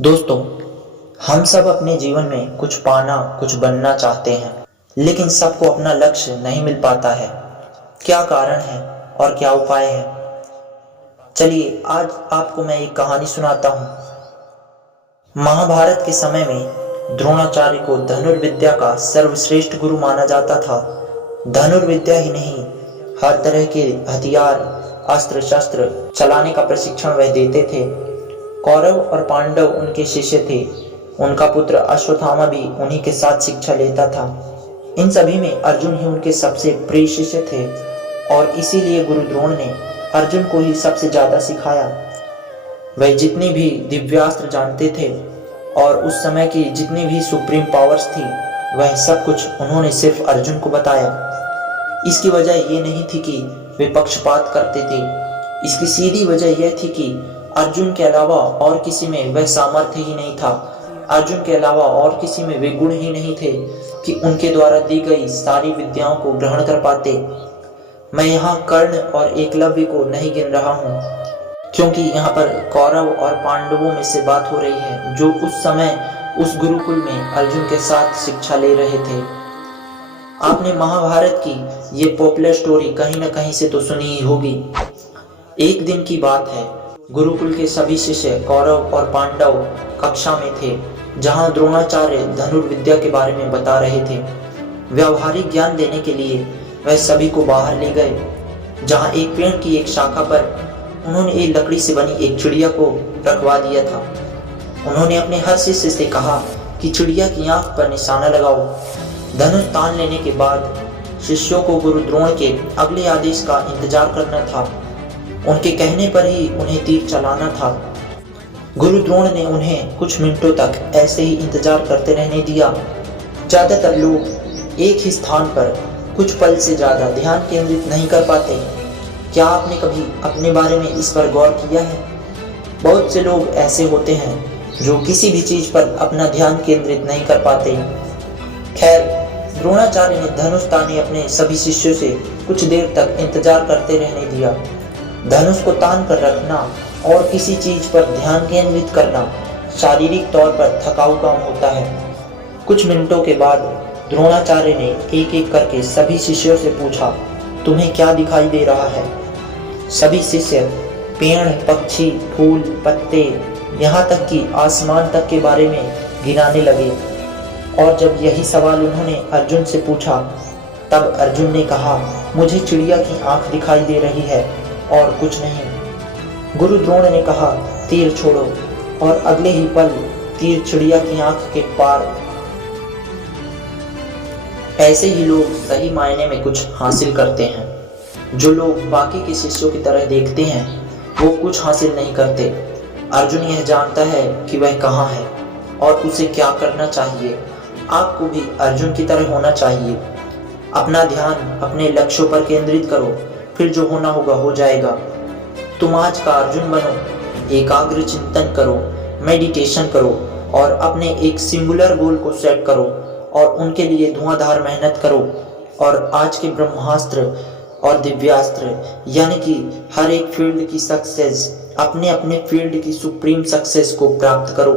दोस्तों, हम सब अपने जीवन में कुछ पाना, कुछ बनना चाहते हैं, लेकिन सबको अपना लक्ष्य नहीं मिल पाता है। क्या कारण है और क्या उपाय है? चलिए, आज आपको मैं एक कहानी सुनाता हूँ। महाभारत के समय में द्रोणाचार्य को धनुर्विद्या का सर्वश्रेष्ठ गुरु माना जाता था। धनुर्विद्या ही नहीं, हर तरह के हथियार, अस्त्र शस्त्र चलाने का प्रशिक्षण वह देते थे। कौरव और पांडव उनके शिष्य थे। उनका पुत्र अश्वत्थामा भी उन्हीं के साथ शिक्षा लेता था। इन सभी में अर्जुन ही उनके सबसे प्रिय शिष्य थे और इसीलिए गुरु द्रोण ने अर्जुन को ही सबसे ज्यादा सिखाया। वह जितनी भी दिव्यास्त्र जानते थे और उस समय की जितनी भी सुप्रीम पावर्स थी, वह सब कुछ उन्होंने सिर्फ अर्जुन को बताया। इसकी वजह ये नहीं थी कि वे पक्षपात करते थे। इसकी सीधी वजह यह थी कि अर्जुन के अलावा और किसी में वह सामर्थ्य ही नहीं था। अर्जुन के अलावा और किसी में वे गुण ही नहीं थे कि उनके द्वारा दी गई सारी विद्याओं को ग्रहण कर पाते। मैं यहाँ कर्ण और एकलव्य को नहीं गिन रहा हूँ, क्योंकि यहाँ पर कौरव और पांडवों में से बात हो रही है जो उस समय उस गुरुकुल में अर्जुन के साथ शिक्षा ले रहे थे। आपने महाभारत की ये पॉपुलर स्टोरी कहीं न कहीं से तो सुनी ही होगी। एक दिन की बात है, गुरुकुल के सभी शिष्य कौरव और पांडव कक्षा में थे, जहां द्रोणाचार्य धनुर्विद्या के बारे में बता रहे थे। व्यावहारिक ज्ञान देने के लिए वह सभी को बाहर ले गए, जहां एक पेड़ की एक शाखा पर उन्होंने एक लकड़ी से बनी एक चिड़िया को रखवा दिया था। उन्होंने अपने हर शिष्य से कहा कि चिड़िया की आंख पर निशाना लगाओ। धनुष तान लेने के बाद शिष्यों को गुरु द्रोण के अगले आदेश का इंतजार करना था। उनके कहने पर ही उन्हें तीर चलाना था। गुरु द्रोण ने उन्हें कुछ मिनटों तक ऐसे ही इंतजार करते रहने दिया। ज्यादातर लोग एक ही स्थान पर कुछ पल से ज्यादा ध्यान केंद्रित नहीं कर पाते। क्या आपने कभी अपने बारे में इस पर गौर किया है? बहुत से लोग ऐसे होते हैं जो किसी भी चीज पर अपना ध्यान केंद्रित नहीं कर पाते। खैर, द्रोणाचार्य ने धनुष ताने अपने सभी शिष्यों से कुछ देर तक इंतजार करते रहने दिया। धनुष को तान कर रखना और किसी चीज पर ध्यान केंद्रित करना शारीरिक तौर पर थकाऊ काम होता है। कुछ मिनटों के बाद द्रोणाचार्य ने एक एक करके सभी शिष्यों से पूछा, तुम्हें क्या दिखाई दे रहा है? सभी शिष्य पेड़, पक्षी, फूल, पत्ते, यहाँ तक कि आसमान तक के बारे में गिनाने लगे। और जब यही सवाल उन्होंने अर्जुन से पूछा, तब अर्जुन ने कहा, मुझे चिड़िया की आंख दिखाई दे रही है और कुछ नहीं। गुरु द्रोण ने कहा, तीर छोड़ो, और अगले ही पल तीर चिड़िया की आंख के पार। ऐसे ही लोग सही मायने में कुछ हासिल करते हैं। जो लोग बाकी के शिष्यों की तरह देखते हैं, वो कुछ हासिल नहीं करते। अर्जुन यह जानता है कि वह कहाँ है और उसे क्या करना चाहिए। आपको भी अर्जुन की तरह होना चाहिए। अपना ध्यान अपने लक्ष्यों पर केंद्रित करो, फिर जो होना होगा हो जाएगा। तुम आज का अर्जुन बनो, एकाग्र चिंतन करो, मेडिटेशन करो और अपने एक सिंगुलर गोल को सेट करो और उनके लिए धुआंधार मेहनत करो। और आज के ब्रह्मास्त्र और दिव्यास्त्र यानी कि हर एक फील्ड की सक्सेस, अपने अपने फील्ड की सुप्रीम सक्सेस को प्राप्त करो।